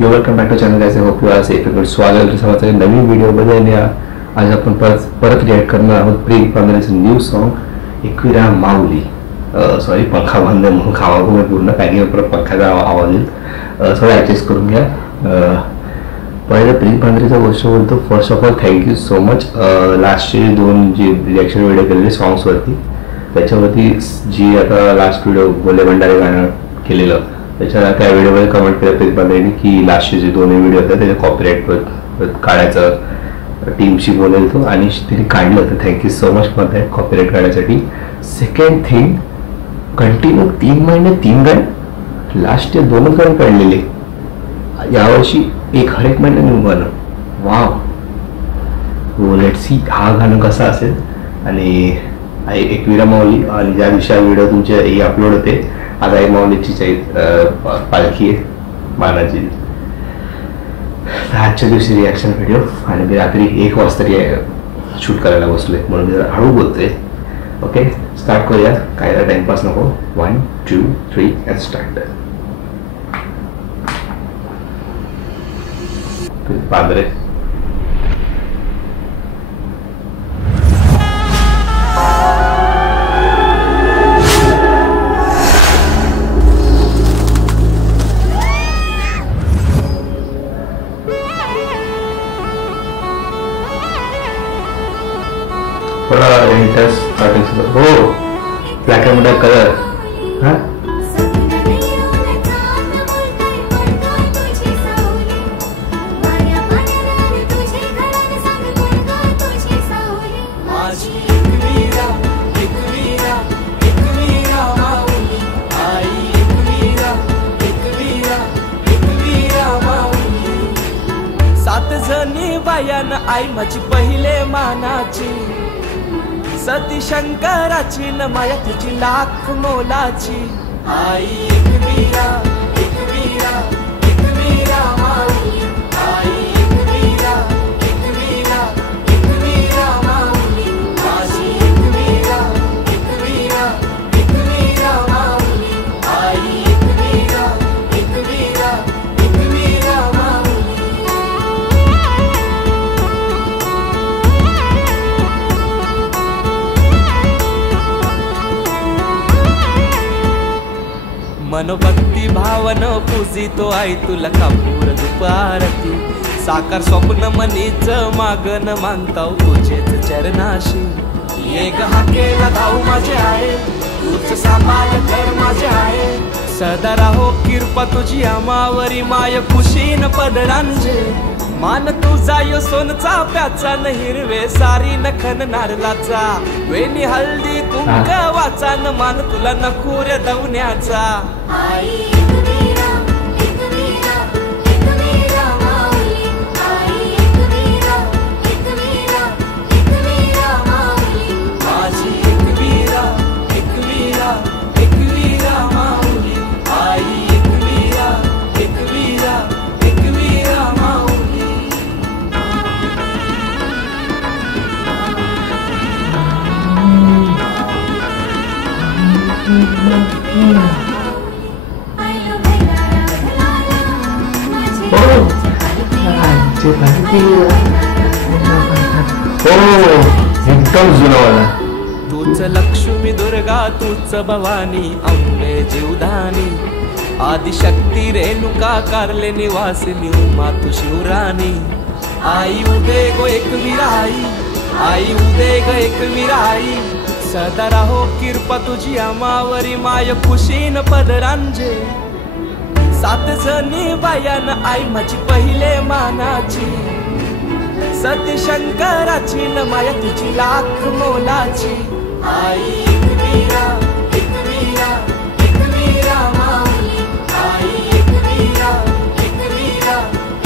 Welcome back to channel guys. Hope you are safe and good. स्वागत आहे सर्वांचं नवीन व्हिडिओमध्ये. आणि आज आपण परत रिॲक्ट करणार आहोत प्रेम पांढरेचं न्यू सॉन्ग एकविरा माऊली. सॉरी, पंखा बंद म्हणून खावा पूर्ण पॅकिंग परत पंखाचा आवाज येईल, सगळं ॲडजस्ट करून घ्या. पहिलं प्रेम पांढरेचा गोष्ट बोलतो. First of all thank you so much. लास्टचे 2 जे रिॲक्शन व्हिडिओ केलेले सॉंग्सवरती, त्याच्यावरती जी आता लास्ट व्हिडिओ बोले भंडारे गाणं केलेलं, त्या व्हिडिओमध्ये कमेंट केलं प्रेम पांढरेने की लास्टचे जे 2 व्हिडिओ होते त्याचे कॉपीराईट काढायचं टीमशी बोलेल तो, आणि तिने काढलं. तर thank you so much for that copyright काढण्यासाठी. सेकंड थिंग, कंटिन्यू 3 महिने 3 गाणे, लास्ट 2च गाणे काढलेले. यावर्षी हर एक महिन्याने गाणं. वाव, लेट्स सी हा गाणं कसा असेल. आणि एकविरा माऊली, आणि ज्या दिवशी हा व्हिडिओ तुमचे अपलोड होते, आज आई माऊलीची पालखी आहे मानाची. आजच्या दिवशी रिॲक्शन व्हिडिओ, आणि मी रात्री 1 वाजता शूट करायला बसलोय, म्हणून मी जरा हळू बोलतोय. ओके, स्टार्ट करूया. काय टाइमपास नको. 1 2 3 and स्टार्ट. पांढरे थोड़ा इंटरेस्ट स्टार्टिंग से. हो, ब्लॅक एंड व्हाइट कलर. हाँ, बायान आई माझी पहिले मानाची, सती शंकराची न माया तिची लाख मोलाची. आई एकवीरा एकवीरा एकवीरा माऊली. आई एकवीरा एकवीरा एकवीरा माऊली. माझी एकवीरा एकवीरा एकवीरा माऊली. आई एकवीरा एकवीरा एकवीरा माऊली. मनोभक्ती भावन पूजितो आई तुला कापूर दुपारती. साकार स्वप्न मनीच मागन मानताव तुझेच चरणाशी. एक हाकेला धाव माझे आहे, तूच सांभाळ कर माझे आहे. सदा राहो कृपा तुझी आमावरी, माय खुशीन पदरांजे. मान तुझा यो सोनचा प्याचा न हिरवे सारी नखन नारलाचा. वेणी हल्दी कुंकवाचा न मान तुला नखुर दवण्याचा. आई एकवीरा एकवीरा एकवीरा माऊली. आई एकवीरा एकवीरा एकवीरा माऊली. माझी एकवीरा एकवीरा एकवीरा माऊली. आई एकवीरा एकवीरा एकवीरा माऊली. एकदम जुनावाला. तूच लक्ष्मी दुर्गा तूच भवानी अंबे जीवधानी. आदिशक्ती रेणुका कारले निवासिनी उमा तू शिवराणी. आई उदे गो एकवीरा आई. आई उदे ग एकवीरा आई. सदा राहो कृपा तुझी आमावरी, माय खुशीन पदरांजे. 7 जणी बायान आई माझी पहिले मानाची. सती शंकराची न माया तिची लाख मोलाची. आई एकवीरा एकवीरा एकवीरा माऊली. आई एकवीरा एकवीरा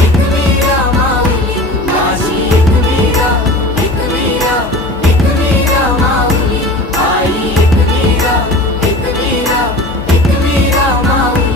एकवीरा माऊली. माझी एकवीरा एकवीरा एकवीरा माऊली. आई एकवीरा एकवीरा एकवीरा माऊली.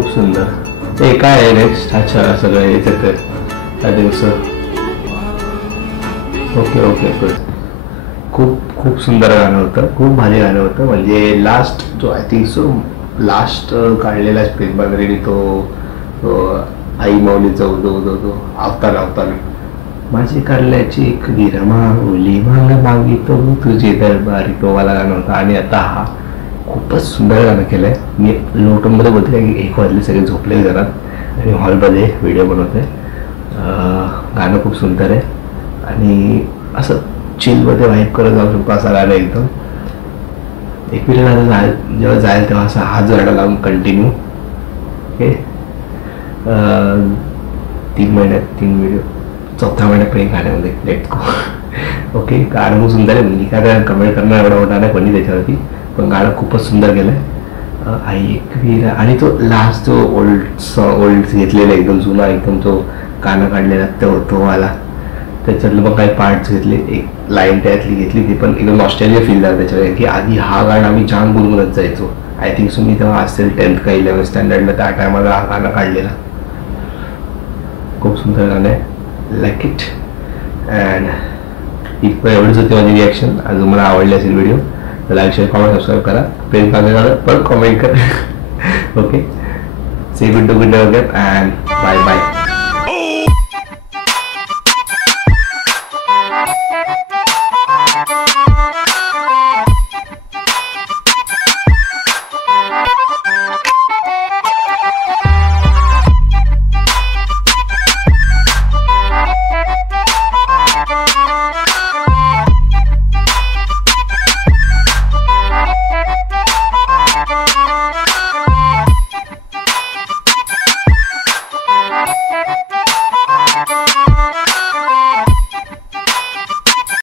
खूप सुंदर. ते काय आहे नेक्स्ट? अच्छा सगळं याच्यात I think so. Okay okay good. खूप सुंदर गाणं होतं, खूप भारी गाणं होतं. म्हणजे लास्ट जो आय थिंक सो लास्ट काढलेला प्रेम बांधलेली तो आई माऊलीचा जो अवतार माझी कारल्याची एक विरमावली मागितो तुझी दरबारी, तो वाला गाणं होता. आणि आता हा खूपच सुंदर गाणं केलं आहे. मी लोटमध्ये बोलते की 1 वाजले, सगळे झोपले घरात आणि हॉलमध्ये व्हिडिओ बनवते. गाणं खूप सुंदर आहे आणि असं चिलमध्ये वाईप करत जाऊ शकतो असं गाणं एकदम. एक पिरियड जेव्हा जाईल तेव्हा असा हात जोडायला लावून कंटिन्यू. ओके 3 व्हिडिओ, 4थ्या महिन्यापर्यंत गाण्यामध्ये लेट्स गो. ओके गाणं खूप सुंदर आहे. मी काय कमेंट करणार एवढा मोठा नाही कोणी त्याच्यावरती, पण गाणं खूपच सुंदर गेलं आहे. आई एक विरा. आणि तो लास्ट जो ओल्ड घेतलेला एकदम जुना एकदम जो गाणं काढलेला तो वाला, त्याच्यातलं मग काही पार्ट्स घेतले, एक लाईन त्यातली घेतली, ती पण एकदम ऑस्ट्रेलिया फील झालं त्याच्यावर. की आधी हा गाणं आम्ही जाम गुणगुणत जायचो. आय थिंक सो मी तेव्हा असेल 10th का 11th स्टँडर्डला, त्या टायमाला हा गाणं काढलेला. खूप सुंदर गाणं आहे, लाईक इट. अँड इतकं एवढंच होती माझी रिॲक्शन. अजून मला आवडली असेल व्हिडिओ तर लाईक शेअर कमेंट सबस्क्राईब करा. प्रेम गाणं पण कमेंट करा. Okay say good good and bye bye.